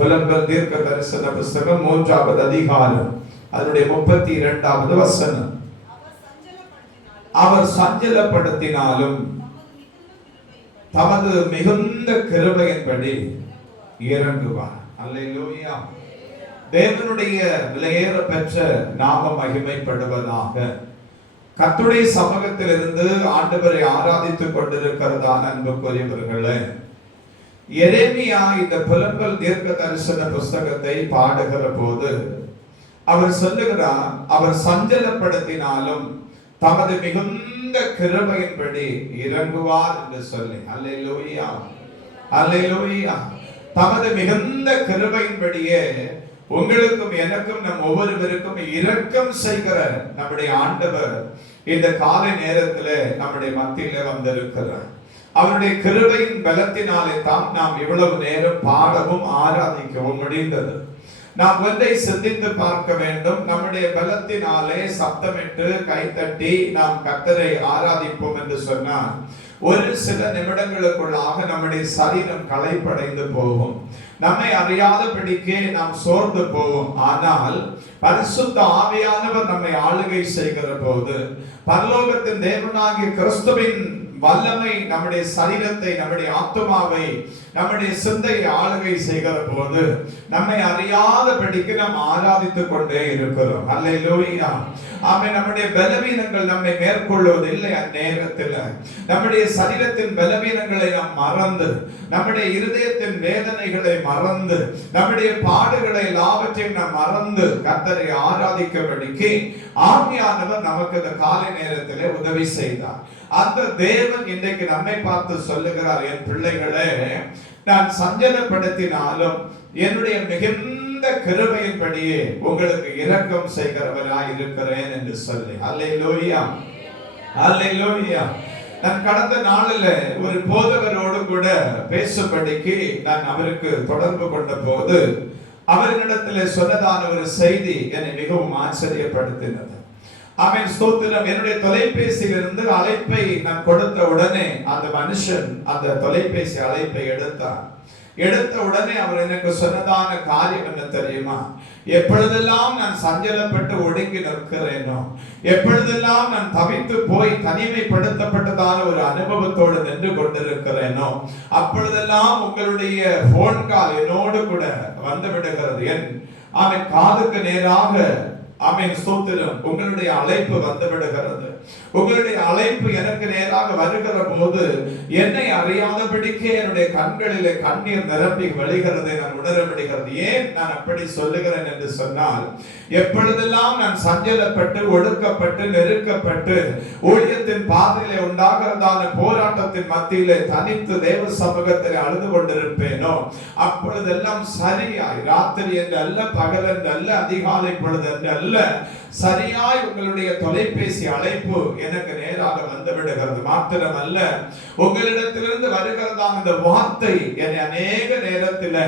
புலம்பல் தீர்க்க தரிசன புஸ்தகம் 3வது அதிகாரம் அதனுடைய 32வது வசனம். அவர் சஞ்சலப்படுத்தினாலும் தமது மிகுந்த கிருபையின்படி இறங்குவார். அல்லேலூயா. தேவனுடைய விலையேற பெற்ற நாமம் மகிமைப்படுவதாக. கர்த்தருடைய சமூகத்திலிருந்து ஆண்டவரை ஆராதித்துக் கொண்டிருக்கிறதான அன்புக்குரியவர்களே, எரேமியா இந்த புலம்பல் தீர்க்க தரிசன புஸ்தகத்தை பாடுகிற போது அவர் சொல்லுகிறார், அவர் சஞ்சலப்படுத்தினாலும் தமது மிகுந்த கிருபையின்படி இறங்குவார் என்று சொல்லி. அல்லேலூயா, அல்லேலூயா. தமது மிகுந்த கிருபையின்படியே உங்களுக்கும் எனக்கும் நம் ஒவ்வொருவருக்கும் இரக்கம் செய்கிற நம்முடைய ஆண்டவர் இந்த காலை நேரத்தில் நம்முடைய மத்தியில வந்திருக்கிறார். அவருடைய கிருபையின் பலத்தினாலே தான் நாம் இவ்வளவு நேரம் பாடவும் ஆராதிக்கவும் முடிந்தது. நாம் ஒன்றை சிந்தித்து பார்க்க வேண்டும். நம்முடைய பலத்தினாலே சத்தமிட்டு கைத்தட்டி நாம் கர்த்தரை ஆராதிப்போம் என்று சொன்னால் ஒரு சில நிமிடங்களுக்குள்ளாக நம்முடைய சரீரம் களைப்படைந்து போகும். நம்மை அறியாதபடிக்கே நாம் சோர்ந்து போவோம். ஆனால் பரிசுத்த ஆவியானவர் நம்மை ஆளுகை செய்கிற போது பரலோகத்தின் தேவனாகிய கிறிஸ்துவின் வல்லமை நம்முடைய சரீரத்தை, நம்முடைய ஆத்துமாவை, நம்முடைய சிந்தையை ஆளுகை செய்கிற போது நம்மை அறியாதபடிக்கு நாம் ஆராதித்துக் கொண்டே இருக்கிறோம். அல்லேலூயா. ஆமென். நம்முடைய பலவீனங்கள் நம்மை மேற்கொள்வதில்லை. அந்நேரத்தில் நம்முடைய சரீரத்தின் பலவீனங்களை நாம் மறந்து, நம்முடைய இருதயத்தின் வேதனைகளை மறந்து, நம்முடைய பாடுகளை எல்லாவற்றையும் நாம் மறந்து கர்த்தரை ஆராதிக்கபடிக்கு ஆவியானவர் நமக்கு இந்த காலை நேரத்திலே உதவி செய்தார். அந்த தேவன் இன்றைக்கு நம்மை பார்த்து சொல்லுகிறார், என் பிள்ளைகளே, நான் சஞ்சலப்படுத்தினாலும் என்னுடைய மிகுந்த கிருபையின்படியே உங்களுக்கு இரக்கம் செய்கிறவராய் இருக்கிறேன் என்று சொல்லி. அல்லேலூயா, அல்லேலூயா. நான் கடந்த நாளில் ஒரு போதகரோடு கூட பேசும்படிக்கு நான் அவருக்கு தொடர்பு கொண்ட போது அவரிடத்தில் சொன்னதான ஒரு செய்தி என்னை மிகவும் ஆச்சரியப்படுத்தினது. ஆமென், ஸ்தோத்திரம். என்னுடைய தொலைபேசியிலிருந்து அழைப்பை நான் கொடுத்த உடனே அந்த மனுஷன் அந்த தொலைபேசி அழைப்பை எடுத்த உடனே அவர் எனக்கு சொன்னதான காரியம் என்ன தெரியுமா? எப்பொழுதெல்லாம் நான் சஞ்சலப்பட்டு ஒடுங்கி நிற்கிறேனோ, எப்பொழுதெல்லாம் நான் தவித்து போய் தனிமைப்படுத்தப்பட்டதான ஒரு அனுபவத்தோடு நின்று கொண்டிருக்கிறேனோ, அப்பொழுதெல்லாம் உங்களுடைய போன் கால் என்னோடு கூட வந்து விடுகிறது. அவன் காதுக்கு நேராக ஆமென், ஸ்தோத்திரம், உங்களுடைய அழைப்பு வந்து விடுகிறது. உங்களுடைய அழைப்பு எனக்கு நேராக வருகிற போது என்னை அறியாதபடிக்கே என்னுடைய கண்களிலே கண்ணீர் நிரம்பி வழிகிறதை நான் உணர முடிகிறது. ஏன் நான் அப்படி சொல்லுகிறேன் என்று சொன்னால், எப்பொழுதெல்லாம் நான் சஞ்சலப்பட்டு ஒடுக்கப்பட்டு நெருக்கப்பட்டு ஊழியத்தின் பாதையிலே உண்டாகிறதான போராட்டத்தின் மத்தியிலே தனித்து தேவ சமூகத்தில் அழுது கொண்டிருப்பேனோ, அப்பொழுதெல்லாம் சரியாய் ராத்திரி என்று அல்ல, பகல் என்று அல்ல, அதிகாலை பொழுது என்று அல்ல, சரியாய் உங்களுடைய தொலைபேசி அழைப்பு எனக்கு நேராக வந்து விடுகிறது. மாத்திரமல்ல, உங்களிடத்திலிருந்து வருகிறதான இந்த வார்த்தை என்னை அநேக நேரத்தில்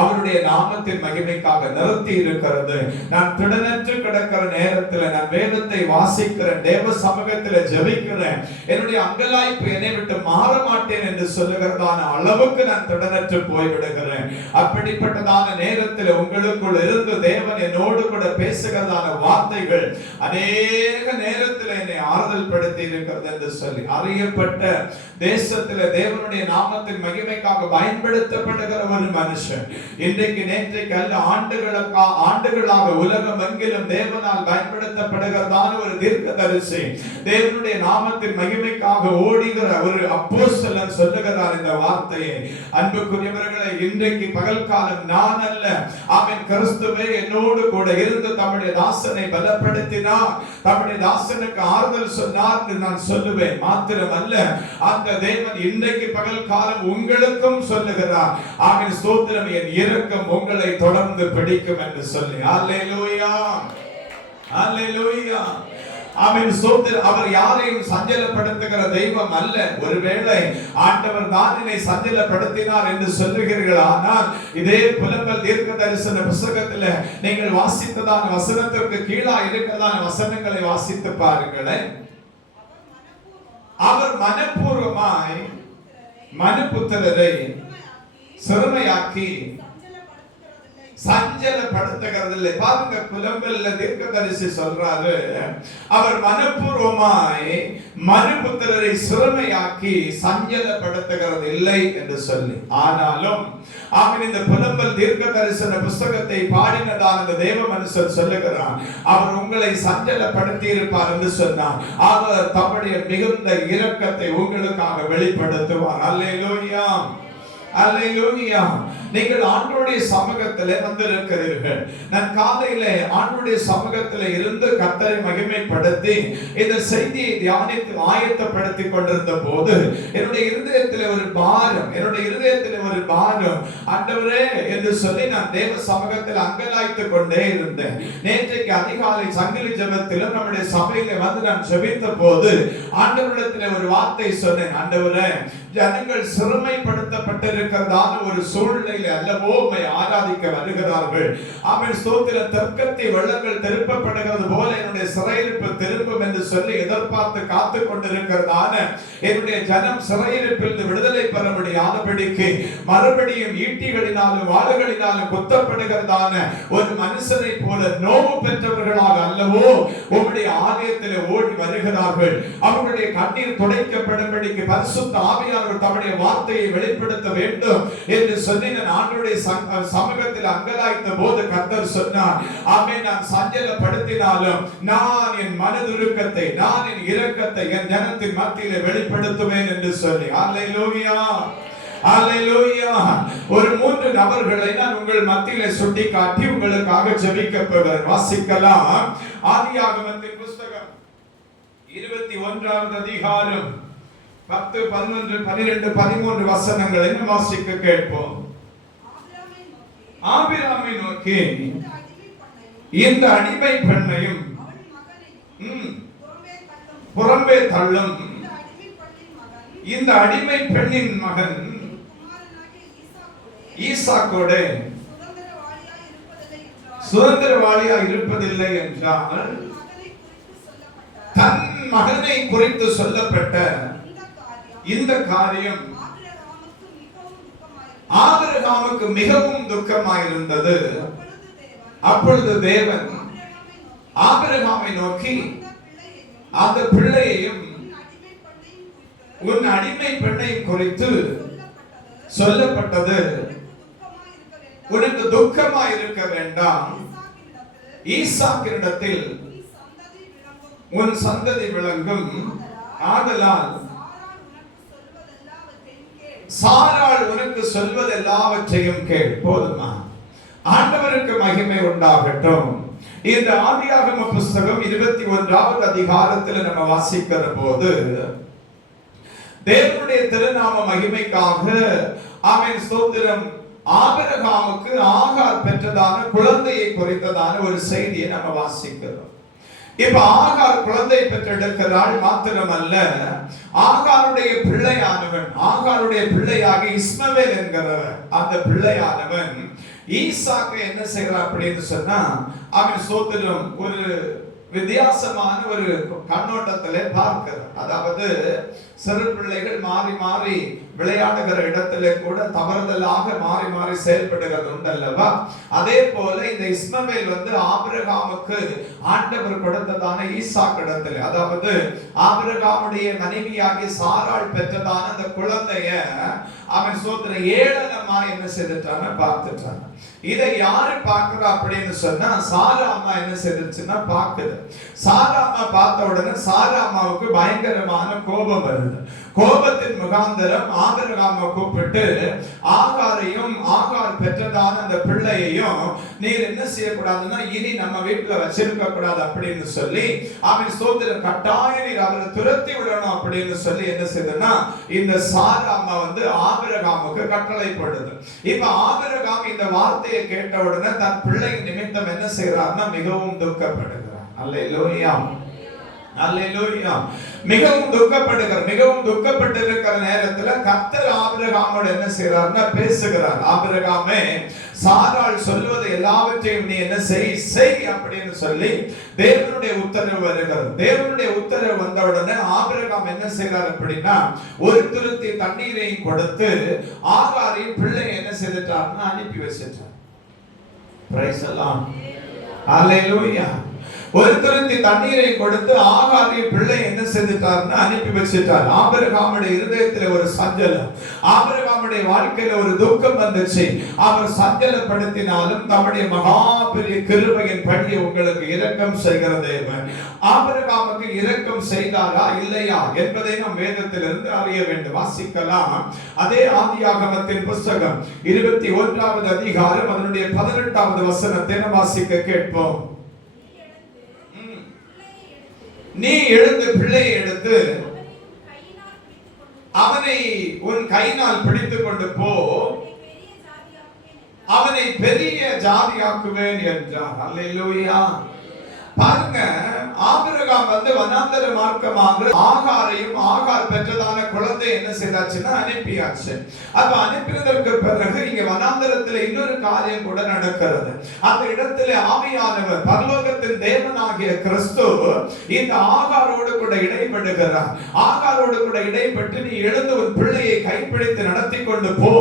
அவருடைய நாமத்தின் மகிமைக்காக நிறுத்தி இருக்கிறது. நான் திடனற்று கிடக்கிற நேரத்தில் நான் வேதத்தை வாசிக்கிறேன், தேவ சமூகத்தில் ஜெபிக்கிறேன், என்னுடைய அங்கலாய்ப்பு என்னை விட்டு மாற மாட்டேன் என்று சொல்லுகிறதான அளவுக்கு நான் திடனற்று போய்விடுகிறேன். அப்படிப்பட்டதான நேரத்தில் உங்களுக்குள் இருந்து தேவன் என்னோடு கூட பேசுகிறதான வார்த்தைகள் அநேக நேரத்தில் என்னை ஆறுதல் படுத்தி இருக்கிறது என்று சொல்லி, அறியப்பட்ட தேசத்தில் தேவனுடைய நாமத்தின் மகிமைக்காக பயன்படுத்தப்படுகிற ஒரு மனுஷன் இன்றைக்கு நேற்றைக்கு அல்ல, ஆண்டுகளாக உலகம் எங்கிலும் தேவனால் பயன்படுத்தப்படுகிறதான ஒரு தீர்க்கதரிசி, தேவனுடைய நாமத்தின் மகிமைக்காக ஓடுகிற ஒரு அப்போஸ்தலன் சொல்லுகிறார் இந்த வார்த்தையை. அன்புக்குரியவர்களே, இன்றைக்கு பகல் காலம் நான் அல்ல, ஆமென், கிறிஸ்துவே என்னோடு கூட இருந்து தம்முடைய தாசனை பலப்படுத்தினார், தம்முடைய தாசனுக்கு ஆறுதல் சொன்னார் என்று நான் சொல்லுவேன். மாத்திரமல்ல, அந்த தேவன் இன்றைக்கு பகல் காலம் உங்களுக்கும் சொல்லுகிறார், ஆமென், ஸ்தோத்திரம், என் இரக்கம் உங்களை தொடர்ந்து பிடிக்கும் என்று சொல்லி. அல்லேலூயா, அல்லேலூயா. ஆமென், ஸ்தோத்திரம். அவர் யாரையும் சஞ்சலப்படுத்துகிற தெய்வம் அல்ல. ஒருவேளை ஆண்டவர் தான் என்னை சஞ்சலப்படுத்தினார் என்று சொல்லுகிறீர்கள், ஆனால் இதே புலம்பல் தீர்க்க தரிசன புத்தகத்தில் நீங்கள் வாசித்ததான வசனத்திற்கு கீழா இருக்கிறதான வசனங்களை வாசித்து பாருங்களேன். அவர் மனப்பூர்வமாய் மனுபுத்திரரை சிறுமையாக்கி சஞ்சலப்படுத்துகிறது இல்லை. பாருங்க, புலம்பல்ல தீர்க்கதரிசி சொல்றாரு, அவர் மனப்பூர்வமாய் மனுபுத்திரரை சிறுமையாக்கி சஞ்சலப்படுத்துகிறது இல்லை என்று சொல்லி. ஆனாலும் அவன் இந்த புலம்பல் தீர்க்க தரிசன புஸ்தகத்தை பாடினதான இந்த தேவ மனுஷன் சொல்லுகிறான், அவர் உங்களை சஞ்சலப்படுத்தி இருப்பார் என்று சொன்னார். அவர் தம்முடைய மிகுந்த இரக்கத்தை உங்களுக்காக வெளிப்படுத்துவார். அல்லேலூயா, அல்லேலூயா. நீங்கள் ஆண்டவருடைய சமூகத்திலே வந்திருக்கிறீர்கள். நான் காலையிலே ஆண்டவருடைய சமூகத்திலே இருந்து கர்த்தரை மகிமைப்படுத்தி இந்த செய்தியை தியானித்து ஆயத்தப்படுத்தி கொண்டிருந்த போது என்னுடைய இருதயத்திலே ஒரு பாரம், ஆண்டவரே என்று சொல்லி நான் தேவ சமூகத்தில் அங்கலாய்த்துக் கொண்டே இருந்தேன். நேற்றைக்கு அதிகாலை சங்கிலி ஜெபத்திலும் நம்முடைய சபையிலே வந்து நான் ஜெபித்த போது ஆண்டவரிடத்திலே ஒரு வார்த்தை சொன்னேன், ஆண்டவரே, ஜனங்கள் சிறுமைப்படுத்தப்பட்டிருக்கிறதான ஒரு சூழ்நிலையில் அல்லவோ உம்மை ஆராதிக்க வருகிறார்கள். அவன் ஸ்தோத்திர தர்க்கத்தை வெள்ளங்கள் திருப்பப்படுகிறது போல என்னுடைய சிறையிருப்பு திரும்பும் என்று சொல்லி எதிர்பார்த்து காத்துக் கொண்டிருக்கிறதான என்னுடைய ஜனம் சிறையிருப்பில் விடுதலை பெற முடியாதபடிக்கு மறுபடியும் ஈட்டிகளினாலும் வாளுகளினாலும் குத்தப்படுகிறதான ஒரு மனுஷனை போல நோவு பெற்றவர்களாக அல்லவோ உம்முடைய ஆலயத்தில் ஓடி வருகிறார்கள். அவர்களுடைய கண்ணீர் துடைக்கப்படும்படிக்கு பரிசுத்த ஆவியானவர் தம்முடைய வார்த்தையை வெளிப்படுத்த வேண்டும் என்று சொல்லி நான் ஆண்டவருடைய சமூகத்தில் அங்கலாய்த்த போது கர்த்தர் சொன்னார், ஆமென், நான் சஞ்சலப்படுத்தினாலும் நான் என் மனதுருக்கத்தை, நான் என் இரக்கத்தை என் ஜனத்தின் மத்தியிலே வெளிப்படுத்துவேன் என்று சொல்லி. அல்லேலூயா, அல்லேலூயா. ஒரு 3 நபர்களை நான் உங்கள் மத்தியிலே சுட்டி காட்டி உங்களுக்காக ஜெபிக்க போகிறேன். வாசிக்கலாம். ஆதியாகமத்தின் புஸ்தகம் 21வது அதிகாரம் 10, 11, 12, 13 வசனங்களை வாசிக்க கேட்போம். ஆபிரகாமை நோக்கி இந்த அடிமை பெண்ணையும் புறம்பே தள்ளும், இந்த அடிமை பெண்ணின் மகன் ஈசாக்கோடு சுதந்திரவாளியாய் இருப்பதில்லை என்றால் தன் மகனை குறித்து சொல்லப்பட்ட இந்த காரியம் ஆபிரகாமுக்கு மிகவும் துக்கமாயிருந்தது. அப்பொழுது தேவன் ஆபிரகாமை நோக்கி அந்த பிள்ளையையும் உன் அடிமை பெண்ணை குறித்து சொல்லப்பட்டது உனக்கு துக்கமாயிருக்க வேண்டாம், ஈசாக்கினிடத்தில் உன் சந்ததி விளங்கும், ஆதலால் சாராள் உனக்கு சொல்வது எல்லாவற்றையும் கேள். போதுமா? ஆண்டவருக்கு மகிமை உண்டாகட்டும். இந்த ஆதியாகம புஸ்தகம் 21வது அதிகாரத்தில் நம்ம வாசிக்கிற போது தேவனுடைய திருநாம மகிமைக்காக ஆமென் ஸ்தோத்திரம், ஆபிரகாமுக்கு ஆகார் பெற்றதான குழந்தையை குறித்ததான ஒரு செய்தியை நம்ம வாசிக்கிறோம். இப்ப ஆகார் குழந்தை பெற்றெடுக்கிறாள். மாத்திரமல்ல, ஆகாருடைய பிள்ளையானவன், ஆகாருடைய பிள்ளையாக இஸ்மவேல் என்கிறவர், அந்த பிள்ளையானவன் ஈசாக்கு என்ன செய்கிறார் அப்படின்னு சொன்னா, அவன் ஸ்தோத்திரம் ஒரு வித்தியாசமான ஒரு கண்ணோட்டத்திலே பார்க்கிறார். அதாவது சிறு பிள்ளைகள் மாறி மாறி விளையாடுகிற இடத்திலே கூட தவறுதலாக மாறி மாறி செயல்படுகிறது உண்டல்லவா? அதே போல இந்த இஸ்மவேல் ஆபிரகாமுக்கு ஆண்டவர் கொடுத்ததான ஈசாக்கு இடத்துல, அதாவது ஆபிரகாமுடைய மனைவியாகிய சாராள் பெற்றதான அந்த குழந்தைய அவன் சோதனை ஏளனமா என்ன செய்துட்டான பார்த்துட்டான். இதை யாரு பார்க்கிறா அப்படின்னு சொன்னா சாரா அம்மா என்ன செய்துச்சுன்னா பாக்குது. சாரா அம்மா பார்த்த உடனே சாரா அம்மாவுக்கு பயங்கரமான கோபம் வருது. கோபத்தின் முகாந்தரம் ஆபிரகாமை கூப்பிட்டு ஆகாரையும் ஆகார் பெற்றதான அந்த பிள்ளையையும் நீர் என்ன செய்யக்கூடாதுன்னா இனி நம்ம வீட்டுல வச்சிருக்க கூடாது அப்படின்னு சொல்லி அவன் சோதர கட்டாயம் நீர் அவரை துரத்தி விடணும் அப்படின்னு சொல்லி என்ன செய்யுதுன்னா இந்த சாரா அம்மா ஆபிரகாமுக்கு கட்டளைப்படுது. இப்ப ஆபிரகாம் இந்த வார்த்தையை கேட்ட உடனே தன் பிள்ளை நிமித்தம் என்ன செய்யறாருன்னா மிகவும் துக்கப்படுகிறார். அல்லேலூயா, அல்லேலூயா. மிகவும் துக்கப்படுகிறார். மிகவும் துக்கப்பட்டிருக்கிற நேரத்துல கர்த்தர் ஆபிரகாமோடு என்ன செய்யறாருன்னா பேசுகிறார். ஆபிரகாமே, சாராள் சொல்வது எல்லாவற்றையும் நீ என்ன செய் அப்படின்னு சொல்லி தேவனுடைய உத்தரவு வருகிறது. தேவனுடைய உத்தரவு வந்த உடனே ஆபிரகாம் என்ன செய்யறார் அப்படின்னா ஒரு துருத்தி தண்ணீரையும் கொடுத்து ஆகாரின் பிள்ளை என்ன செய்துட்டாருன்னா அனுப்பி வச்சிட்டார். பிரைஸ் எல்லாம் ஹalleluya. ஒரு துருத்தி தண்ணீரை கொடுத்து ஆகாரின் பிள்ளை என்ன செய்துட்டார்னு அனுப்பி வச்சிட்டார். ஆபிரகாமுடைய இருதயத்துல ஒரு சஞ்சலம், ஆபிரகாமுடைய வாழ்க்கையில ஒரு துக்கம் வந்துச்சு. அவர் சஞ்சலப்படுத்தினாலும் தம்முடைய மகா பெரிய கிருபையின் படி உங்களுக்கு இரக்கம் செய்கிற தேவன் ஆபிரகாமுக்கு இரக்கம் செய்தாரா இல்லையா என்பதை நாம் வேதத்திலிருந்து அறிய வேண்டும். வாசிக்கலாம். அதே ஆதியாகமத்தின் புத்தகம் 21வது அதிகாரம் அதனுடைய 18வது வசனத்தை நாம் வாசிக்க கேட்போம். நீ எழுந்து பிள்ளையை எடுத்து அவனை உன் கையினால் பிடித்துக் கொண்டு போ, அவனை பெரிய ஜாதியாக்குவேன் என்றார். அல்லேலூயா. பாருங்க, ஆபிரகாம் வனாந்தர மார்க்கமாக ஆகாரையும் ஆகார் பெற்றதான குழந்தை என்ன செய்தாச்சுன்னா அனுப்பியாச்சு. அப்ப அனுப்பினதற்கு பிறகு இங்க வனாந்தரத்தில் இன்னொரு காரியம் கூட நடக்கிறது. அந்த இடத்துல ஆவியானவர் பரலோகத்தின் தேவனாகிய கிறிஸ்து இந்த ஆகாரோடு கூட இடைப்படுகிறார். ஆகாரோடு கூட இடைப்பட்டு நீ எழுந்து ஒரு பிள்ளையை கைப்பிடித்து நடத்தி கொண்டு போ,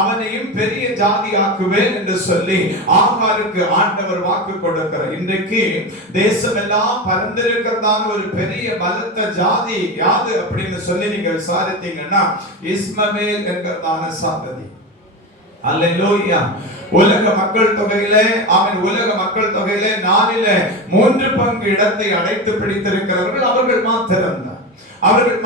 அவனையும் பெரிய ஜாதியாக்குவேன் என்று சொல்லி ஆகாருக்கு ஆண்டவர் வாக்கு கொடுக்கிறார். இன்றைக்கு தேசம் எல்லாம் பறந்திருக்கிறதான ஒரு பெரிய பலத்த ஜாதி யாது அப்படின்னு சொல்லி நீங்க விசாரித்தீங்கன்னா இஸ்மவேல் என்கிறதான சந்ததி. அல்லேலூயா. உலக மக்கள் தொகையிலே உலக மக்கள் தொகையிலே 3 பங்கு இடத்தை அடைத்து பிடித்திருக்கிறவர்கள் அவர்கள்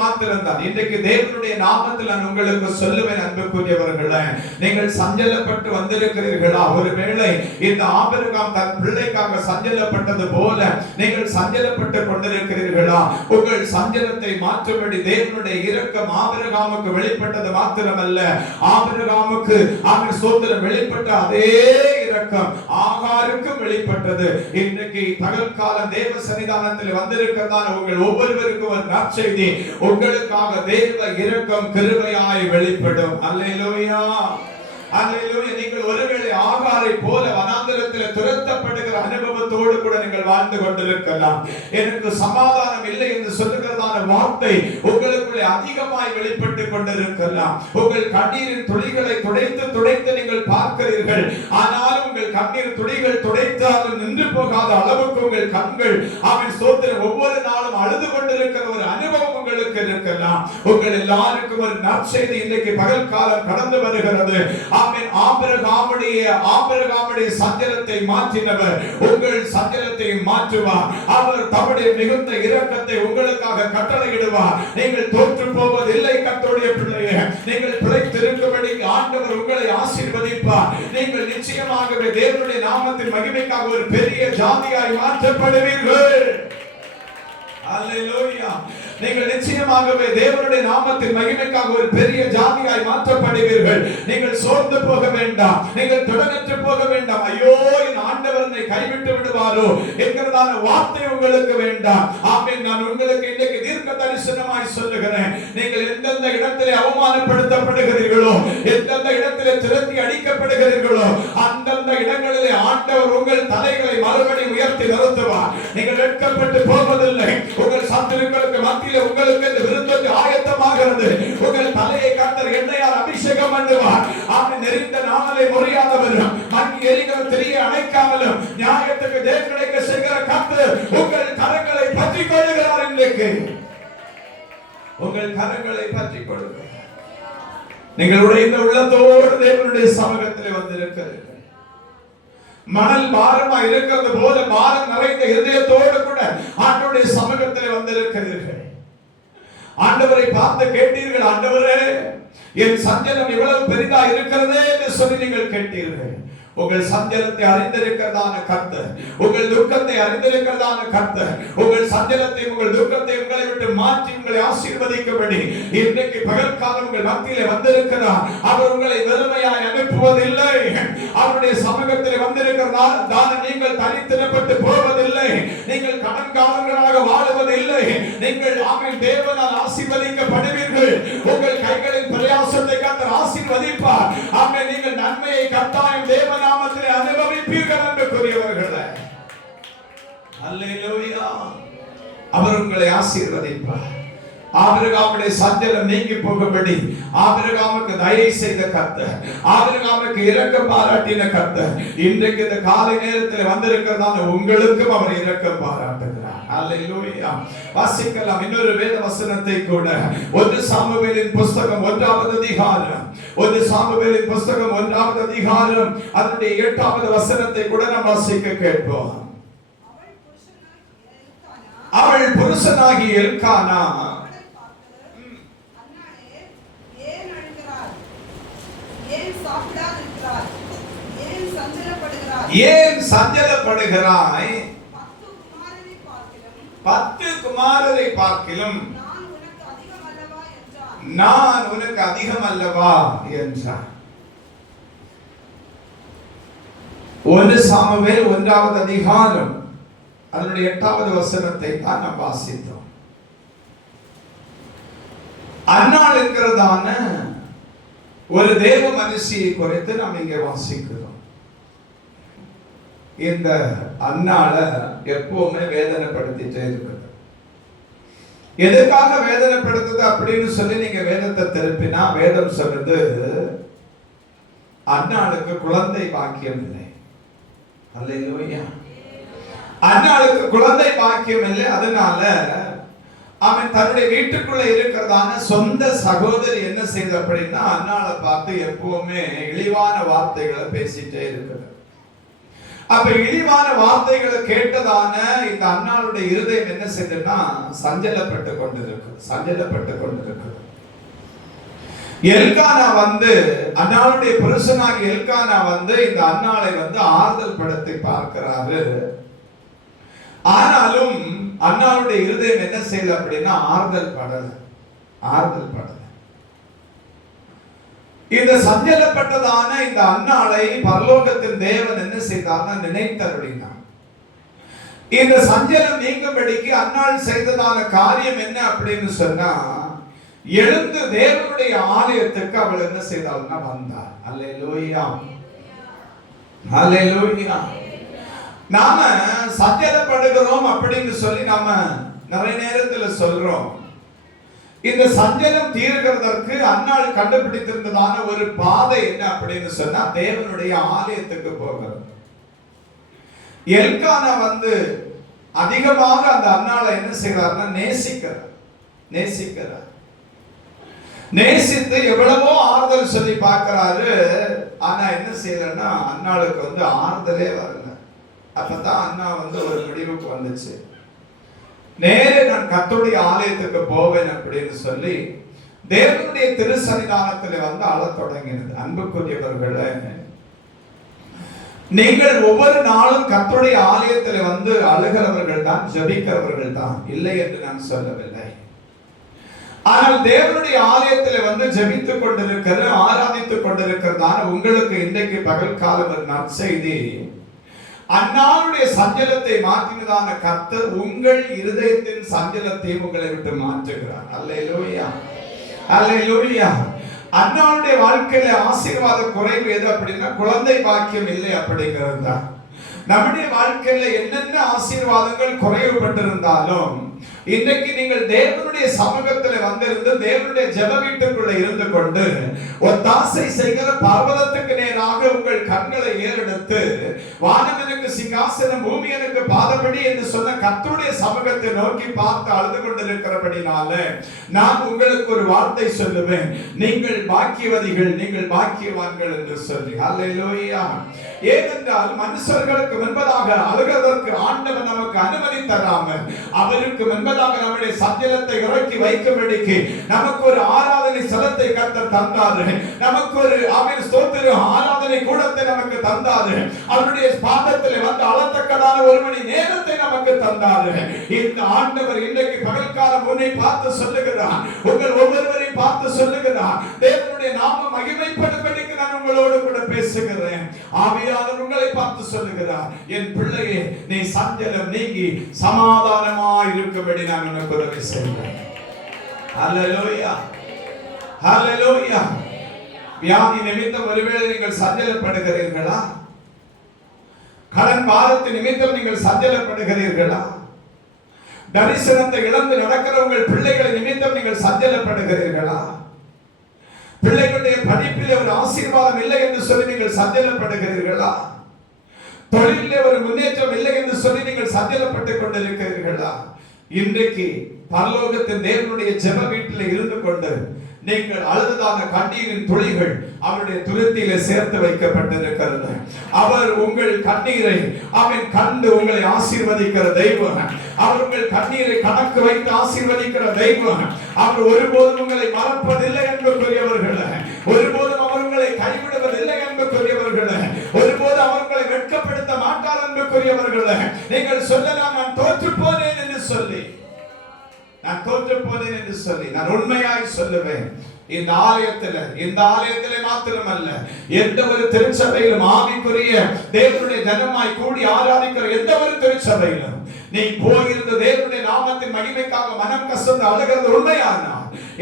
மாத்திரம்தான். இன்றைக்கு தேவனுடைய நாமத்தில் நான் உங்களுக்கு சொல்லுவேன், அன்புக்குரியவர்களே, நீங்கள் சஞ்சலப்பட்டு வந்திருக்கிறீர்களா? ஒருவேளை இந்த ஆபிரகாம் தன் பிள்ளைக்காக சஞ்சலப்பட்டது போல நீங்கள் சஞ்சலப்பட்டு கொண்டிருக்கிறீர்களா? உங்கள் சஞ்சலத்தை மாற்றும்படி தேவனுடைய இரக்கம் ஆபிரகாமுக்கு வெளிப்பட்டது மாத்திரமல்ல, ஆபிரகாமுக்கு ஸ்தோத்திரம் வெளிப்பட்ட அதே இரக்கம் ஆகாருக்கும் வெளிப்பட்டது. இன்றைக்கு பகல்கால தேவ சன்னிதானத்தில் வந்திருக்கிறதான உங்கள் ஒவ்வொருவருக்கும் ஒரு நற்செய்தி, உங்களுக்காக தேவ இரக்கம் கிருபையாய் வெளிப்படும். அல்லேலூயா. அல்லேலூயா. நீங்கள் ஒருவேளை ஆகாரை போல வனாந்தரத்தில் துரத்தப்படுகிற அனுபவத்தோடு கூட நீங்கள் வாழ்ந்து கொண்டிருக்கலாம். எனக்கு சமாதானம் இல்லை என்று சொல்லுகிறதான வார்த்தை உங்களுக்குள்ளே அதிகமாய் வெளிப்பட்டு கொண்டிருக்கலாம். உங்கள் கண்ணீரின் துளிகளை துடைத்து துடைத்து நீங்கள் பார்க்கிறீர்கள். ஆனாலும் உங்கள் கண்ணீர் துளிகள் துடைத்தாலும் நின்று போகாத அளவுக்கு உங்கள் கண்கள் ஸ்தோத்திரம் ஒவ்வொரு நாளும் அழுது கொண்டிருக்கிற ஒரு அனுபவம் உங்களுக்கு இருக்கலாம். உங்கள் எல்லாருக்கும் ஒரு நற்செய்தி இன்றைக்கு பகல் காலம் கடந்து வருகிறது. ஆபிரகாமுடைய சஞ்சலத்தை மாற்றினவர் உங்கள் சஞ்சலத்தை மாற்றுவார். அவர் தம்முடைய மிகுந்த இரக்கத்தை உங்களுக்காக கட்டளையிடுவார். நீங்கள் தோற்று போவதில்லை. கர்த்தருடைய பிள்ளையே, நீங்கள் பிழைத்திருக்கும்படி ஆண்டவர் உங்களை ஆசீர்வதிப்பார். நீங்கள் நிச்சயமாகவே தேவனுடைய நாமத்தின் மகிமைக்காக ஒரு பெரிய ஜாதியாய் மாற்றப்படுவீர்கள். அல்லேலூயா. நீங்கள் நிச்சயமாகவே தேவனுடைய நாமத்தின் மகிமைக்காக ஒரு பெரிய ஜாதியாய் மாற்றப்படுவீர்கள். நீங்கள் சோர்ந்து போக வேண்டாம், நீங்கள் தொடரற்று போக வேண்டாம். ஐயோ, என் ஆண்டவர் என்னை கைவிட்டு விடுவாரோ என்கிறதான வார்த்தை உங்களுக்கு வேண்டாம். ஆமென். நான் உங்களுக்கு இன்றைக்கு தீர்க்க தரிசனமாய் சொல்லுகிறேன், நீங்கள் எந்தெந்த இடத்திலே அவமானப்படுத்தப்படுகிறீர்களோ, எந்தெந்த இடத்திலே திரட்டி அடிக்கப்படுகிறீர்களோ, அந்தந்த இடங்களிலே ஆண்டவர் உங்கள் தலைகளை மறுபடி உயர்த்தி நிறுத்துவார். நீங்கள் வெட்கப்பட்டு போவதில்லை. உங்கள் சத்துருக்களுக்கு மத்தியில் உங்களுக்கு இந்த விருந்துக்கு ஆயத்தமாகிறது. உங்கள் தலையை கர்த்தர் எண்ணெயால் அபிஷேகம் பண்ணுவார். ஆமென். நெறிந்த நாமலை முறியாதவரும் மங்கி எரிகிற திரியை அணைக்காமலும் நியாயத்துக்கு ஜெயம் கிடைக்க செய்கிற கர்த்தர் உங்கள் கரங்களை பற்றிக் கொள்ளுகிறார். இன்றைக்கு உங்கள் கரங்களை பற்றிக் கொள்ளுகிறார். நீங்களுடைய இந்த உள்ளத்தோடு தேவனுடைய சமூகத்தில் வந்திருக்கிறீர்கள். மணல் பாரமா இருக்கிறது போல பாரம் நிறைந்த இதயத்தோடு கூட ஆண்டவருடைய சமூகத்தில் வந்திருக்கிறீர்கள். ஆண்டவரை பார்த்து கேட்டீர்கள், ஆண்டவரே, என் சஞ்சலம் இவ்வளவு பெரிதா இருக்கிறதே என்று சொல்லி நீங்கள் கேட்டீர்கள். உங்கள் சஞ்சலத்தை அறிந்திருக்கிறதான கர்த்தர், உங்கள் துக்கத்தை அறிந்திருக்கிறதான கர்த்தர், உங்கள் சஞ்சலத்தை உங்கள் துக்கத்தை உங்களை விட்டு மாற்றி உங்களை ஆசீர்வதிக்கும்படி இன்றைக்கு பகல்காலம் உங்கள் மத்தியிலே வந்திருக்கிறார். அவர் உங்களை வெறுமையாய் அனுப்புவதில்லை. அவருடைய சமூகத்தில் வந்திருக்கிறதான நீங்கள் தனித்திடப்பட்டு போவதில்லை. நீங்கள் கடன்காரர்களாக வாழுவதில்லை. நீங்கள் ஆமென் தேவனால் ஆசீர்வதிக்கப்படுவீர்கள். உங்கள் கைகளின் பிரயாசத்தை கர்த்தர் ஆசீர்வதிப்பார். ஆமென். நீங்கள் நன்மையை கட்டாயம் தேவன் நாமத்திலே அனுபவிப்பீர்கள் அன்புக்குரியவர்களே. அல்லேலூயா. அவர் உங்களை ஆசீர்வதிப்பார். ஆபிரகாமுடைய சஞ்சலம் நீங்கி போகும்படி ஆபிரகாமுக்கு தயை செய்த கர்த்தர், ஆபிரகாமுக்கு இரக்கம் பாராட்டின கர்த்தர், இன்றைக்கு இந்த காலை நேரத்தில் வந்திருக்கிறதான உங்களுக்கும் அவர் இரக்கம் பாராட்டுகிறார். அல்லேலூயா. வாசிக்கலாம் இன்னொரு வேத வசனத்தை கூட. 1 சாமுவேலின் புஸ்தகம் 1வது அதிகாரம், 1 சாமுவேலின் புஸ்தகம் 1வது அதிகாரம் அதனுடைய 8வது வசனத்தை கூட நாம் வாசிக்க கேட்போம். அவள் புருஷனாகி எல்கானா ஏன் சஞ்சலப்படுகிறாய்? 10 குமாரரை பார்க்கிலும் நான் உனக்கு அதிகம் அல்லவா என்றார். 1 சாமுவேல் 1வது அதிகாரம் அதனுடைய 8வது வசனத்தை தான் நாம் வாசித்தோம். அன்னாள் என்கிறதான ஒரு தேவ மனுஷியை குறித்து நாம் இங்கே வாசிக்கிறோம். இந்த அன்னாள எப்பவுமே வேதனைப்படுத்திட்டே இருக்குது. எதுக்காக வேதனைப்படுத்துது அப்படின்னு சொல்லி நீங்க வேதத்தை திருப்பினா, வேதம் சொல்றது அன்னாளுக்கு குழந்தை பாக்கியம் இல்லை. அல்லேலூயா. அன்னாளுக்கு குழந்தை பாக்கியம் இல்லை. அதனால அவன் தன்னுடைய வீட்டுக்குள்ள இருக்கிறதான சொந்த சகோதரி என்ன செய்த அப்படின்னா, அன்னாளை பார்த்து எப்பவுமே இழிவான வார்த்தைகளை பேசிட்டே இருக்கிறது. அப்ப இழிவான வார்த்தைகளை கேட்டதான இந்த அன்னாளுடைய இருதயம் என்ன செய்ததுன்னா சஞ்சலப்பட்டு கொண்டிருக்கு. எல்கானா அன்னாளுடைய புருஷனாகி எல்கானா இந்த அன்னாளை ஆறுதல் படுத்தி பார்க்கிறாரு. ஆனாலும் அன்னாளுடைய இருதயம் என்ன செய்யல அப்படின்னா ஆறுதல் படல. இந்த சஞ்சலப்பட்டதான இந்த அன்னாளை பரலோகத்தின் தேவன் என்ன செய்தார்னா நினைத்தருளினார். இந்த சஞ்சலம் நீங்கும்படிக்கு அன்னாள் செய்ததான காரியம் என்ன அப்படின்னு சொன்னா, எழுந்து தேவனுடைய ஆலயத்துக்கு அவள் என்ன செய்தாள்னா வந்தார். அல்லேலூயா, அல்லேலூயா. நாம சஞ்சலப்படுகிறோம் அப்படின்னு சொல்லி நாம நிறைய நேரத்துல சொல்றோம். இந்த சஞ்சலம் தீர்க்கிறதற்கு அன்னாள் கண்டுபிடித்திருந்ததான ஒரு பாதை என்ன அப்படின்னு சொன்னா, தேவனுடைய ஆலயத்துக்கு போகிறது. எல்கானா அதிகமாக அந்த அன்னாளை என்ன செய்யறாருன்னா நேசிக்கிறார். நேசித்து எவ்வளவோ ஆறுதல் சொல்லி பார்க்கிறாரு. ஆனா என்ன செய்யலன்னா அன்னாளுக்கு ஆறுதலே வரல. அப்பதான் அண்ணா ஒரு முடிவுக்கு வந்துச்சு, நேரே நான் கர்த்தருடைய ஆலயத்துக்கு போவேன் அப்படின்னு சொல்லி தேவனுடைய திருசன்னிதானத்தில் அழத் தொடங்கினது. அன்புக்குரியவர்களே, நீங்கள் ஒவ்வொரு நாளும் கர்த்தருடைய ஆலயத்தில் அழுகிறவர்கள் தான், ஜெபிக்கிறவர்கள் தான், இல்லை என்று நான் சொல்லவில்லை. ஆனால் தேவனுடைய ஆலயத்தில் ஜெபித்துக் கொண்டிருக்கிற, ஆராதித்துக் கொண்டிருக்கிறதான உங்களுக்கு இன்றைக்கு பகல் காலம் ஒரு நற்செய்தி. அன்னாளுடைய சஞ்சலத்தை மாற்றினதான கர்த்தர் உங்கள் இருதயத்தின் சஞ்சலத்தை உங்களை விட்டு மாற்றுகிறார். அல்லேலூயா, அல்லேலூயா. அன்னாளுடைய வாழ்க்கையில ஆசீர்வாத குறைவு எது அப்படின்னா குழந்தை பாக்கியம் இல்லை அப்படிங்கிறது தான். நம்முடைய வாழ்க்கையில என்னென்ன ஆசீர்வாதங்கள் குறைவுபட்டிருந்தாலும் இன்றைக்கு நீங்கள் தேவனுடைய சமூகத்தில் வந்திருந்து தேவனுடைய ஜெப வீட்டுக்குள்ள இருந்து கொண்டு ஒத்தாசை செய்கிற பர்வதத்துக்கு நேராக உங்கள் கண்களை ஏறெடுத்து, வானம் எனக்கு சிங்காசனம் பூமி எனக்கு பாதபடி என்று சொன்ன கர்த்தருடைய சமூகத்தை நோக்கி பார்த்து அழுது கொண்டிருக்கிறபடினால நான் உங்களுக்கு ஒரு வார்த்தை சொல்லுவேன், நீங்கள் பாக்கியவதிகள், நீங்கள் பாக்கியவான்கள் என்று சொல்லி. அல்லேலூயா. ஏனென்றால் மனுஷர்களுக்கு முன்பதாக அழுகிறதற்கு ஆண்டவர் நமக்கு அனுமதி தராமல் அவருக்கு முன்பதாக நம்முடைய சஞ்சலத்தை இறக்கி வைக்கும்படிக்கு நமக்கு ஒரு ஆராதனை ஸ்தலத்தை கர்த்தர் தந்தாரு. நமக்கு ஒரு ஸ்தோத்திர ஆராதனை கூடத்தை நமக்கு தந்தாரு. அவருடைய பாதத்தில் அழத்தக்கதான ஒரு மணி நேரத்தை நமக்கு தந்தாரு. இந்த ஆண்டவர் இன்றைக்கு பகல்காலம் உன்னை பார்த்து சொல்லுகிறார், உங்கள் ஒவ்வொருவரையும் பார்த்து சொல்லுகிறார், தேவனுடைய நாமம் மகிமைப்படும்படிக்கு நான் உங்களோடு கூட பேசுகிறேன். ஆவியானவர் உங்களை பார்த்து சொல்லுகிறார், என் பிள்ளையே, நீ சஞ்சலம் நீங்கி சமாதானமாய் இருக்கும்படி நான் உனக்கு உதவி செய்வேன். ஹல்லேலூயா, ஹல்லேலூயா. வியாதி நிமித்தம் ஒருவேளை நீங்கள் சஞ்சலப்படுகிறீர்களா? கடன் பாரத்து நிமித்தம் நீங்கள் சஞ்சலப்படுகிறீர்களா? தரிசனத்தை இழந்து நடக்கிற உங்கள் பிள்ளைகளை நிமித்தம் நீங்கள் சஞ்சலப்படுகிறீர்களா? பிள்ளைகளுடைய படிப்பிலே ஒரு ஆசீர்வாதம் இல்லை என்று சொல்லி நீங்கள் சஞ்சலப்படுகிறீர்களா? தொழிலே ஒரு முன்னேற்றம் இல்லை என்று சொல்லி நீங்கள் சஞ்சலப்பட்டுக் கொண்டிருக்கிறீர்களா? இன்றைக்கு பரலோகத்தின் தேவனுடைய ஜெப வீட்டில் இருந்து கொண்டு நீங்கள் அழுததான கண்ணீரின் துளிகள் அவருடைய துருத்தியிலே சேர்த்து வைக்கப்பட்டிருக்கிறது. அவர் உங்கள் கண்ணீரை அவன் கண்டு உங்களை ஆசீர்வதிக்கிற தெய்வம். அவர் உங்கள் கண்ணீரை கணக்கு வைத்து ஆசீர்வதிக்கிற தெய்வம். அவர் ஒருபோதும் உங்களை மறப்பதில்லை என்பதற்குரியவர்களே, ஒருபோதும் அவர் உங்களை கைவிடுவதில்லை என்பதற்குரியவர்களே, ஒருபோதும் அவர் உங்களை வெட்கப்படுத்த மாட்டார் என்பதற்குரியவர்களே. நீங்கள் சொல்லலாம், நான் தோற்று போனேன் என்று சொல்லி, நான் தோற்று போனேன் என்று சொல்லி. நான் உண்மையாய் சொல்லுவேன், இந்த ஆலயத்திலே மாத்திரமல்ல, எந்த ஒரு திருச்சபையிலும் ஆவிக்குரிய தேவனுடைய ஜனமாய் கூடி ஆராதிக்கிற எந்த ஒரு திருச்சபையிலும் நீ போயிருந்த தேவனுடைய நாமத்தின் மகிமைக்காக மனம் கசந்து அழுகிறது உண்மையானா,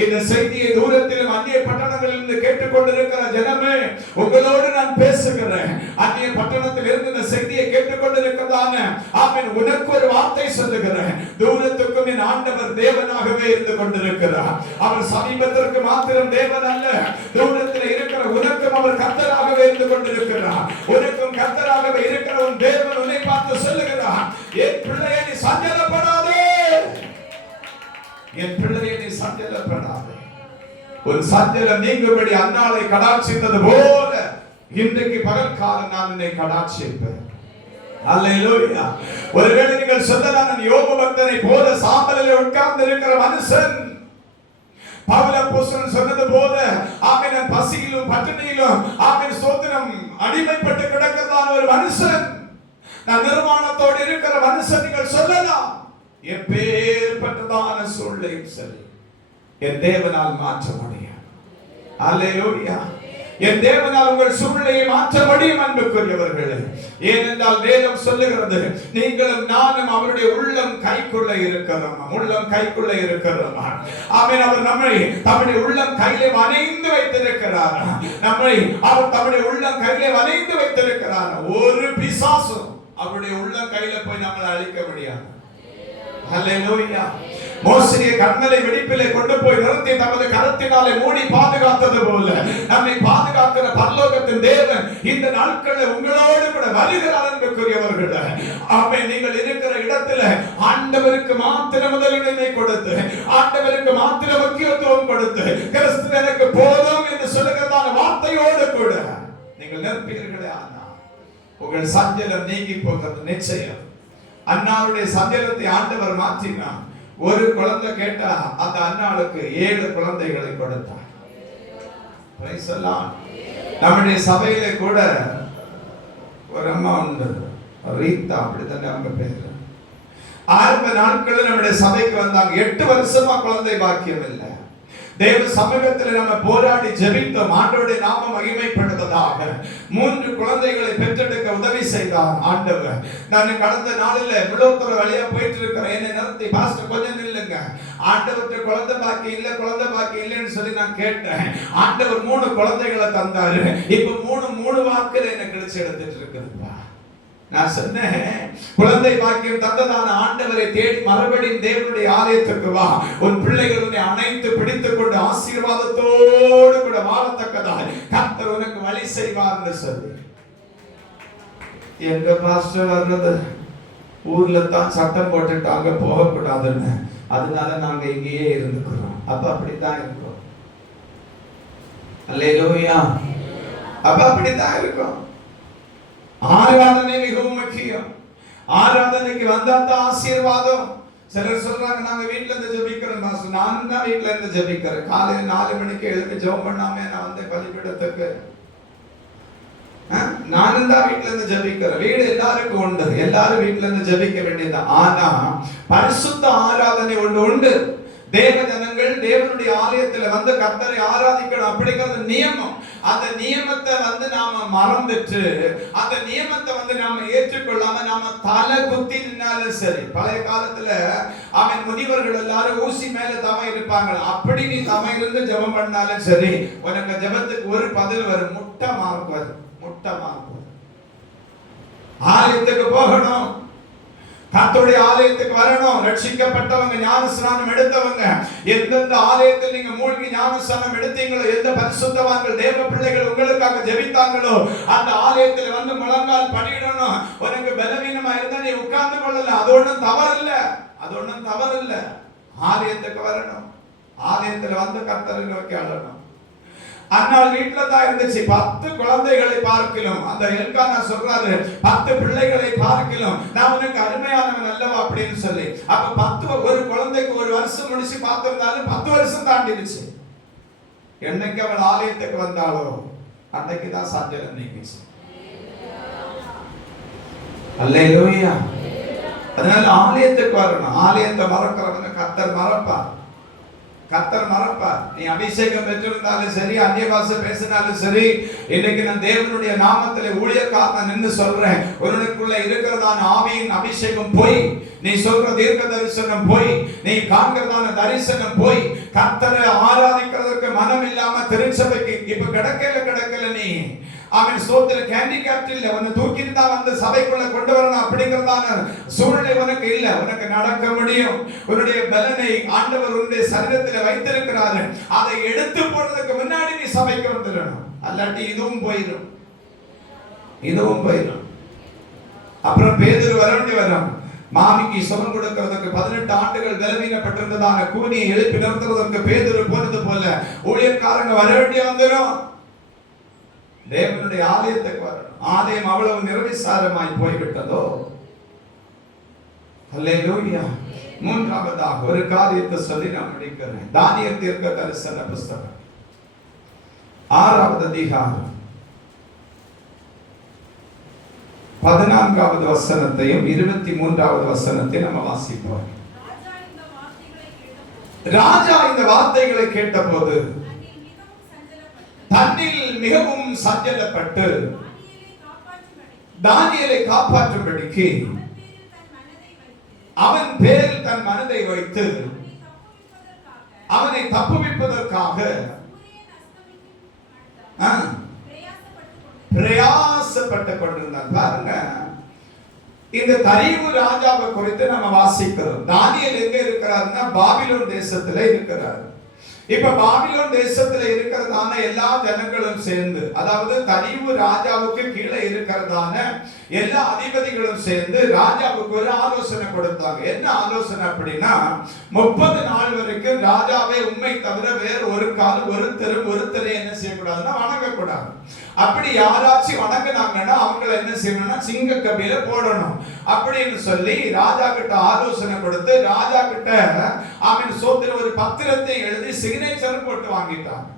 இந்த செய்தியை தூரத்திலும் அந்நிய பட்டணங்களிலிருந்து கேட்டுக்கொண்டிருக்கிற ஜனமே, உங்களோடு நான் பேசுகிறேன். அந்நிய பட்டணத்தில் இருந்து இந்த செய்தியை கேட்டுக்கொண்டிருக்கிறதான ஆமென், உனக்கு ஒரு வார்த்தை சொல்லுகிறேன். தூரத்துக்கும் என் ஆண்டவர் தேவனாகவே இருந்து கொண்டிருக்கிறார். அவர் சமீபத்திற்கு மாத்திரம் தேவன் அல்ல, தூரத்தில் இருக்கிற உனக்கும் அவர் கர்த்தராகவே இருந்து கொண்டிருக்கிறார். உனக்கும் கர்த்தராகவே இருக்கிற உன் தேவன் உன்னை பார்த்து சொல்லுகிறார், என் பிள்ளையை நீ சஞ்சலப்படாதே, என் பிள்ளையை நீ சஞ்சலப்படாதே. ஒரு சஞ்சலம் நீங்கும்படி அன்னாளை கடாட்சித்தது போல இன்றைக்கு பகல்காலம் நான் என்னை கடாட்சிப்பேன். அல்லேலூயா. ஒருவேளை நீங்கள் சொல்லலாம், நான் யோபு பக்தனை போல சாம்பலிலே உட்கார்ந்து இருக்கிற மனுஷன், பவுல் அப்போஸ்தலன் சொன்னது போல ஆமென், பசியிலும் பட்டினியிலும் ஆமென் சோதனம் அடிமைப்பட்டு கிடக்கிறதான ஒரு மனுஷன், நான் நிர்வாணத்தோடு இருக்கிற மனுஷன் நீங்கள் சொல்லலாம். எப்பேற்பட்டதான சூழ்நிலையும் சரி, என் தேவனால் மாற்ற முடியும். அல்லேலூயா. என் தேவனால் உங்கள் சூழ்நிலையை மாற்ற முடியும் அன்புக்குரியவர்களே. ஏனென்றால் வேதம் சொல்லுகிறது, நீங்களும் நானும் அவருடைய உள்ளம் கைக்குள்ள இருக்கிறோம், உள்ளம் கைக்குள்ள இருக்கிறோம். ஆமென். அவர் நம்மை தம்முடைய உள்ளம் கையிலே வணைந்து வைத்திருக்கிறார். நம்மை அவர் தம்முடைய உள்ளம் கையிலே வணைந்து வைத்திருக்கிறார். ஒரு பிசாசும் அவருடைய உள்ளம் கையில போய் நம்மளை அழிக்க முடியாது. அல்லேலூயா. மோசேயை கர்மலை வெடிப்பிலே கொண்டு போய் நிறுத்தி தமது கரத்தினாலே மூடி பாதுகாத்தது போல நம்மை பாதுகாக்கிற பரலோகத்தின் தேவன் இந்த நாட்களில் உங்களோடு கூட வருகிறார் என்பதற்குரியவர்களே. ஆமென். நீங்கள் இருக்கிற இடத்துல ஆண்டவருக்கு மாத்திர முதலிடத்தை கொடுத்து, ஆண்டவருக்கு மாத்திர முக்கியத்துவம் கொடுத்து, கிறிஸ்து எனக்கு போதும் என்று சொல்லுகிறதான வார்த்தையோடு கூட நீங்கள் நிற்பீர்களே, ஆனால் உங்கள் சஞ்சலம் நீங்கி போகிறது நிச்சயம். அன்னாருடைய சஞ்சலத்தை ஆண்டவர் மாற்றினார். ஒரு குழந்தை கேட்டா அந்த அன்னாளுக்கு 7 குழந்தைகளை கொடுத்தார். நம்முடைய சபையில கூட ஒரு அம்மா உண்டு, ரீதா, அப்படித்தானே அவங்க பேரு. ஆரம்ப நாட்களில் நம்முடைய சபைக்கு வந்தாங்க. 8 வருஷமா குழந்தை பாக்கியம் இல்லை. தேவ சமூகத்தில் நம்ம போராடி ஜெபித்தோம். ஆண்டவருடைய நாமம் மகிமைப்படுவதாக 3 குழந்தைகளை பெற்றெடுக்க உதவி செய்தார் ஆண்டவர். நான் கடந்த நாளில் விழுப்புர வழியா போயிட்டு இருக்கிறேன். என்னை நிறுத்தி, பாஸ்டர் கொஞ்சம் நில்லுங்க, ஆண்டவர்கிட்ட குழந்தை பாக்கி இல்லை, குழந்தை பாக்கி இல்லைன்னு சொல்லி நான் கேட்டேன். ஆண்டவர் 3 குழந்தைகளை தந்தாரு. இப்ப 3 வாக்குல எனக்கு கிடைச்சு எடுத்துட்டு இருக்குதுப்பா. நான் சொன்னேன், குழந்தை பாக்கியம் தந்ததான ஆண்டவரை தேடி மறுபடியும் தேவனுடைய ஆலயத்துக்கு வா. உன் பிள்ளைகள் உன்னை அணைத்து பிடித்துக் கொண்டு ஆசீர்வாதத்தோடு கூட வாழத்தக்கதாக கர்த்தர் உனக்கு வழி செய்வார்னு சொல்லி. எங்க பாஸ்டர் வர்றது, ஊர்ல தான் சட்டம் போட்டுட்டாங்க போகக்கூடாதுன்னு, அதனால நாங்க இங்கேயே இருந்துக்கிறோம். அப்ப அப்படித்தான் இருக்கோம். அல்லேலூயா. அப்ப அப்படித்தான் இருக்கோம். ஆராதனை மிகவும் முக்கியம். ஆராதனைக்கு வந்தா தான் ஆசீர்வாதம். சிலர் சொல்றாங்க, நாங்க வீட்டுல இருந்து ஜெபிக்கிறோம் மாஸ்டர். நான் தான் வீட்டுல இருந்து ஜெபிக்கிறேன். காலையில் 4 மணிக்கு எழுப்பி ஜெபம் பண்ணாம நான் வந்து பலிபீடத்துக்கு. நானும் தான் வீட்டுல இருந்து ஜெபிக்கிறேன். வீடு எல்லாருக்கும் உண்டு, எல்லாரும் வீட்டுல இருந்து ஜெபிக்க வேண்டியது. ஆனா பரிசுத்த ஆராதனை ஒன்று உண்டு. தேவ ஜனங்கள் தேவனுடைய ஆலயத்துல வந்து கர்த்தரை ஆராதிக்கணும் அப்படிங்கிற நியமம். அந்த நியமத்தை வந்து நாம மறந்துட்டு, அந்த நியமத்தை வந்து நாம ஏற்றுக்கொள்ளாம நாம தலை குத்தி நின்னாலும் சரி. பழைய காலத்துல அவன் முனிவர்கள் எல்லாரும் ஊசி மேல தவம் இருப்பாங்க. அப்படி நீ தவம் இருந்து ஜெபம் பண்ணாலும் சரி, உனக்கு ஜெபத்துக்கு ஒரு பதில் வரும், முட்டை மார்க் வரும், முட்டை மார்க் வரும். ஆலயத்துக்கு போகணும், கர்த்தருடைய ஆலயத்துக்கு வரணும். ரட்சிக்கப்பட்டவங்க, ஞானஸ்நானம் எடுத்தவங்க, எந்தெந்த ஆலயத்தில் நீங்க மூழ்கி ஞானஸ்நானம் எடுத்தீங்களோ, எந்த பரிசுத்தவான்கள் தேவ பிள்ளைகள் உங்களுக்காக ஜெபித்தாங்களோ அந்த ஆலயத்தில் வந்து முழங்கால் படியிடணும். உனக்கு பலவீனமா இருந்தா நீ உட்கார்ந்து கொள்ளலாம், அது ஒண்ணும் தவறில்ல, அது ஒண்ணும் தவறில்ல. ஆலயத்துக்கு வரணும், ஆலயத்துல வந்து கர்த்தரை நோக்கி அழணும். அன்னால் வீட்டுல தான் இருந்துச்சு. 10 குழந்தைகளை பார்க்கலாம். அந்த எல்கானா சொல்றாரு, 10 பிள்ளைகளை பார்க்கலாம், நான் உனக்கு அருமையானவன் அல்லவா அப்படின்னு சொல்லி. அப்ப 10 ஒரு குழந்தைக்கு ஒரு வருஷம் முடிச்சு பார்த்திருந்தாலும் 10 வருஷம் தாண்டிடுச்சு. என்னைக்கு அவள் ஆலயத்துக்கு வந்தாளோ அன்னைக்கு தான் சஞ்சலம் நீங்கிச்சு. அல்லேலூயா. அதனால ஆலயத்துக்கு வரணும். ஆலயத்தை மறக்கிறவங்க கர்த்தர் மறப்பார், கர்த்தர் மறப்பார். நீ அபிஷேகம் பெற்றிருந்தாலும் சரி, அந்நிய பாஷை பேசினாலும் சரி, இன்னைக்கு நான் தேவனுடைய நாமத்திலே ஊழியக்காரன் நின்று சொல்றேன், உனக்குள்ள இருக்கிறதான ஆவியின் அபிஷேகம் போய், நீ சொல்ற தீர்க்க தரிசனம் போய், நீ காண்கிறதான தரிசனம் போய், கர்த்தரை ஆராதிக்கிறதுக்கு மனம் இல்லாம திருச்சபைக்கு இப்ப கிடக்கல நீ அவன் சோத்திர ஹேண்டிகேப்ட் இல்ல, உன்னை தூக்கிட்டு தான் வந்து சபைக்குள்ள கொண்டு வரணும் அப்படிங்கறதான சூழ்நிலை உனக்கு இல்ல. உனக்கு நடக்க முடியும். உன்னுடைய பலனை ஆண்டவர் உன்னுடைய சரீரத்தில் வைத்திருக்கிறாரு. அதை எடுத்து போறதுக்கு முன்னாடி நீ சபைக்கு வந்துடணும். அல்லாட்டி இதுவும் போயிடும், இதுவும் போயிடும். அப்புறம் பேதுரு வர வேண்டி வரும். மாமிக்கு சுகம் கொடுக்கிறதுக்கு 18 ஆண்டுகள் பலவீனப்பட்டிருந்ததான கூனியை எழுப்பி நிறுத்துறதற்கு பேதுரு போனது போல ஊழியக்காரங்க வர வேண்டிய வந்துடும். தேவனுடைய ஆலயத்துக்கு வரணும். ஆலயம் அவ்வளவு நிர்விசாரமாய் போய்விட்டதோ. அல்லேலூயா. மூன்றாவதாக ஒரு காரியத்தை சொல்லி நான் முடிக்கிறேன். தானியேல் தீர்க்க தரிசன புஸ்தகம் 6வது அதிகாரம் 14வது வசனத்தையும் 23வது வசனத்தையும் நம்ம வாசிப்போம். ராஜா இந்த வார்த்தைகளை கேட்டபோது தன்னில் மிகவும் சஞ்சலப்பட்டு தானியேலை காப்பாற்றும்படிக்கு அவன் பேரில் தன் மனதை வைத்து அவனை தப்புவிப்பதற்காக பிரயாசப்பட்டுக் கொண்டிருந்தான். பாருங்க, இந்த தரிவு ராஜாவை குறித்து நம்ம வாசிக்கிறோம். தானியேல் எங்க இருக்கிறாருன்னா பாபிலோன் தேசத்துல இருக்கிறார். இப்ப பாபிலோன் தேசத்துல இருக்கிறதான எல்லா ஜனங்களும் சேர்ந்து, அதாவது தரிவு ராஜாவுக்கு கீழே இருக்கிறதான எல்லா அதிபதிகளும் சேர்ந்து ராஜாவுக்கு ஒரு ஆலோசனை கொடுத்தாங்க. என்ன ஆலோசனை அப்படின்னா, 30 நாள் வரைக்கும் ராஜாவை உண்மை தவிர வேறு ஒரு காலம் ஒருத்தரை என்ன செய்யக்கூடாதுன்னா வணங்கக்கூடாது. அப்படி யாராச்சும் வணங்கினாங்கன்னா அவங்களை என்ன செய்யணும்னா சிங்க கபில போடணும் அப்படின்னு சொல்லி ராஜா கிட்ட ஆலோசனை கொடுத்து, ராஜா கிட்ட அவன் சோத்திர ஒரு பத்திரத்தை எழுதி சிக்னேச்சர் போட்டு வாங்கிட்டாங்க.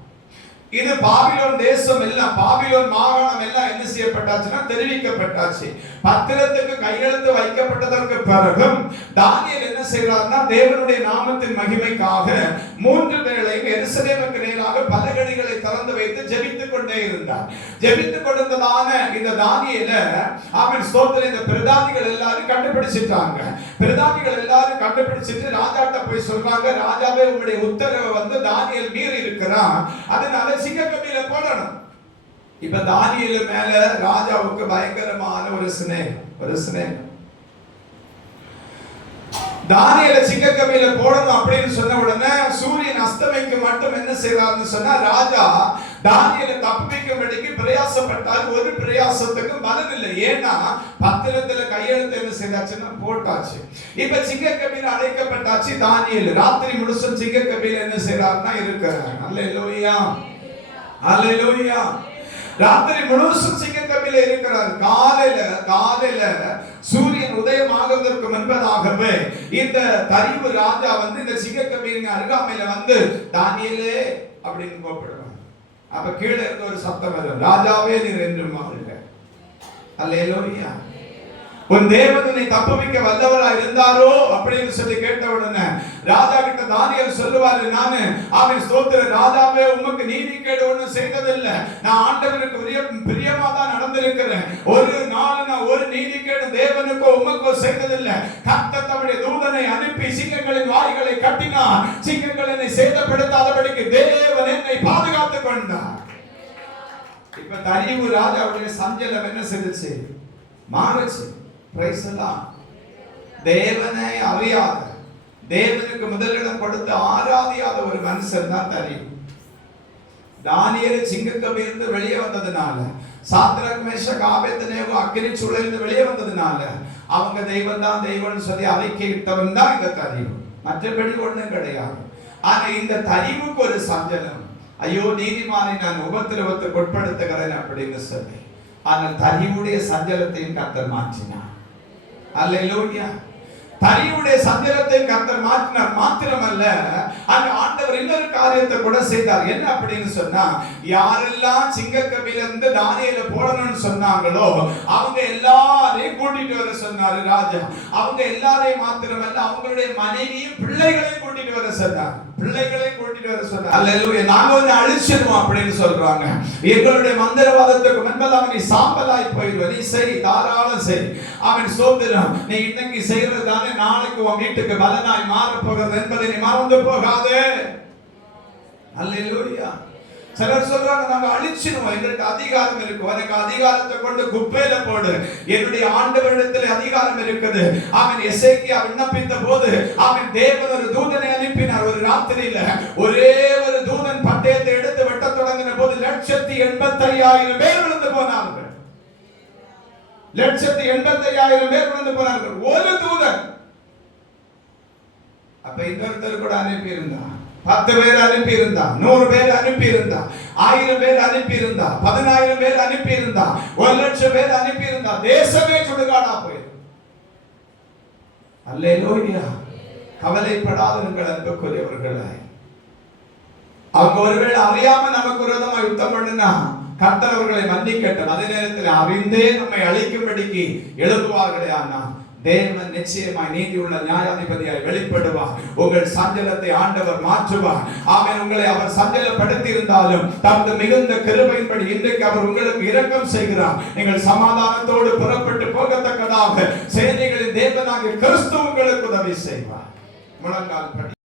இது பாபிலோன் தேசம் எல்லாம், பாபிலோன் மாகாணம் எல்லாம் என்ன செய்யப்பட்டாச்சுன்னா தெரிவிக்கப்பட்டாச்சு. பத்திரத்துக்கு கையெழுத்து வைக்கப்பட்டதற்கு பிறகும் தானியேல் என்ன செய்யறாருன்னா தேவனுடைய நாமத்தின் மகிமைக்காக 3 வேளையும் எருசலேமுக்கு நேராக பலகணிகளை திறந்து வைத்து ஜெபித்துக் கொண்டே இருந்தார். ஜெபித்துக் கொண்டிருந்ததான இந்த தானியேல அவன் ஸ்தோத்திர இந்த பிரதானிகள் எல்லாரும் கண்டுபிடிச்சிட்டாங்க. பிரதானிகள் எல்லாரும் கண்டுபிடிச்சிட்டு ராஜாட்ட போய் சொல்றாங்க, ராஜாவே உங்களுடைய உத்தரவை வந்து தானியேல் மீறி இருக்கிறான், அதனால சிங்கக்கபில போடணும். இப்ப தானியேல் மேல ராஜாவுக்கு பயங்கரமான ஒரு சிநேகம். தானியேல சிங்கக்கபில போடணும் அப்படின்னு சொன்ன உடனே சூரியன் அஸ்தமிக்கு மட்டும் என்ன செய்யறாருன்னு சொன்னா ராஜா தானியேலை தப்புவிக்கும்படிக்கு பிரயாசப்பட்டார். ஒரு பிரயாசத்துக்கு பலன் இல்லை. ஏன்னா பத்திரத்துல கையெழுத்து என்ன செய்தாச்சுன்னா போட்டாச்சு. இப்ப சிங்கக்கபில அழைக்கப்பட்டாச்சு. தானியேல் ராத்திரி முழுசும் சிங்கக்கபில என்ன செய்யறாருன்னா இருக்கிறார். அல்லேலூயா, அல்லேலூயா. ராத்திரி முழுசும் சிங்கக்கபில இருக்கிறார். காலையில சூரியன் உதயமாகிறதற்கு முன்பதாகவே இந்த தரிவு ராஜா வந்து இந்த சிங்கக்கபிலின் அருகாமையில வந்து தானியேலே அப்படின்னு கூப்பிடுவார். அப்ப கீழே இருந்து ஒரு சத்தம் வரும், ராஜாவே நீர் என்றும் வாழ்க. அல்லேலூயா. உன் தேவன் உன்னை தப்புவிக்க வல்லவரா இருந்தாரோ அப்படின்னு சொல்லி கேட்ட உடனே ராஜா கிட்ட தானியேல் சொல்லுவாரு, நானு அவன் ஸ்தோத்திர ராஜாவே உமக்கு நீதி கேடு ஒண்ணும் செய்ததில்லை, நான் ஆண்டவருக்கு பிரியமா தான் நடந்திருக்கிறேன், ஒரு நாள் நான் ஒரு நீதி கேடு தேவனுக்கோ உமக்கோ செய்ததில்லை. கர்த்தர் தம்முடைய தூதனை அனுப்பி சிங்கங்களின் வாய்களை கட்டினார், சிங்கங்கள் என்னை சேதப்படுத்தாதபடிக்கு தேவன் என்னை பாதுகாத்துக் கொண்டார். இப்ப தரிவு ராஜாவுடைய சஞ்சலம் என்ன செய்துச்சு? மாறுச்சு. பிரைஸ் எல்லாம் தேவனை அறியாத, தேவனுக்கு முதலிடம் கொடுத்து ஆராதியாத ஒரு மனுஷன் தான் தரியும். தானியேல் சிங்கக்கவிலிருந்து வெளியே வந்ததுனால, சாத்ராக் மேஷாக் ஆபேத்நேகோ அக்கினி சூளையிலிருந்து வெளியே வந்ததுனால அவங்க தெய்வம் தான் தெய்வம்னு சொல்லி அறிக்கையிட்டவன் தான் இந்த தரிவு. மற்றபடி ஒண்ணும் கிடையாது. ஆனா இந்த தரிவுக்கு ஒரு சஞ்சலம். ஐயோ, நீதிமானை நான் உபத்திரவத்துக்கு உட்படுத்துகிறேன் அப்படின்னு சொல்லி, ஆனால் தரிவுடைய சஞ்சலத்தையும் கர்த்தர் மாற்றினார். அல்லேலூயா. தரிவுடைய சஞ்சலத்தை கர்த்தர் மாற்றினார். மாத்திரமல்ல, அந்த ஆண்டவர் இன்னொரு காரியத்தை கூட செய்தார். என்ன அப்படின்னு சொன்னா, யாரெல்லாம் சிங்கக்கவிலிருந்து தானியேலை போடணும்னு சொன்னாங்களோ அவங்க எல்லாரையும் கூட்டிட்டு வர சொன்னாரு ராஜா. அவங்க எல்லாரையும் மாத்திரமல்ல, அவங்களுடைய மனைவியும் பிள்ளைகளையும் கூட்டிட்டு வர சொன்னார். பிள்ளைகளையும் கூட்டிட்டு வர சொன்னார். அல்லேலூயா. நாங்க வந்து அழிச்சிடுவோம் அப்படின்னு சொல்றாங்க. எங்களுடைய மந்திரவாதத்துக்கு முன்பதாக நீ சாம்பலாய் போயிடுவ, நீ செய், தாராளம் செய். அவன் சோதரம், நீ இன்னைக்கு செய்யறது தானே நாளைக்கு உன் வீட்டுக்கு பலனாய் மாற போகிறது என்பதை நீ மறந்து போகாதே. அல்லேலூயா. சிலர் சொல்றாங்க, நாங்க அழிச்சிடுவோம், எங்களுக்கு அதிகாரம் இருக்கு. உனக்கு அதிகாரத்தை கொண்டு குப்பையில போடு. என்னுடைய ஆண்டவரிடத்தில் அதிகாரம் இருக்குது. அவன் எசேக்கியா விண்ணப்பித்த போது அவன் தேவன் ஒரு தூதனை அனுப்பினார். ஒரு ராத்திரியில ஒரே ஒரு தூதன் பட்டயத்தை எடுத்து வெட்ட தொடங்கின போது 185,000 பேர் விழுந்து போனார்கள். 185,000 பேர் விழுந்து போனார்கள். ஒரு தூதன். அப்ப இன்னொருத்தர் கூட அனுப்பி இருந்தா, 10 பேர் அனுப்பி இருந்தா, 100 பேர் அனுப்பி இருந்தா, 1000 பேர் அனுப்பி இருந்தா, 10,000 பேர் அனுப்பி இருந்தா, 1,00,000 பேர் அனுப்பி இருந்தா, தேசமே சுடுகாடா போயிடும். அல்லேலூயா. கவலைப்படாதவர்கள் அன்புக்குரியவர்களே, அவங்க ஒருவேளை அறியாம நமக்கு விரோதமா யுத்தம் பண்ணுனா கர்த்தர் அவர்களை மன்னிக்கட்டும். அதே நேரத்தில் அறிந்தே நம்மை அழிக்கும்படிக்கு எழுப்புவார்களே, ஆனா தேவன் நிச்சயமாய் நீதியுள்ள நியாயாதிபதியாய் வெளிப்படுவார். உங்கள் சஞ்சலத்தை ஆண்டவர் மாற்றுவார். ஆமென். உங்களை அவர் சஞ்சலப்படுத்தி இருந்தாலும் தமது மிகுந்த கிருபையின்படி இன்றைக்கு அவர் உங்களுக்கு இரக்கம் செய்கிறார். நீங்கள் சமாதானத்தோடு புறப்பட்டு போகத்தக்கதாக சேனைகளின் தேவனாகிய கிறிஸ்து உங்களுக்கு உதவி செய்வார். முழங்கால் படி.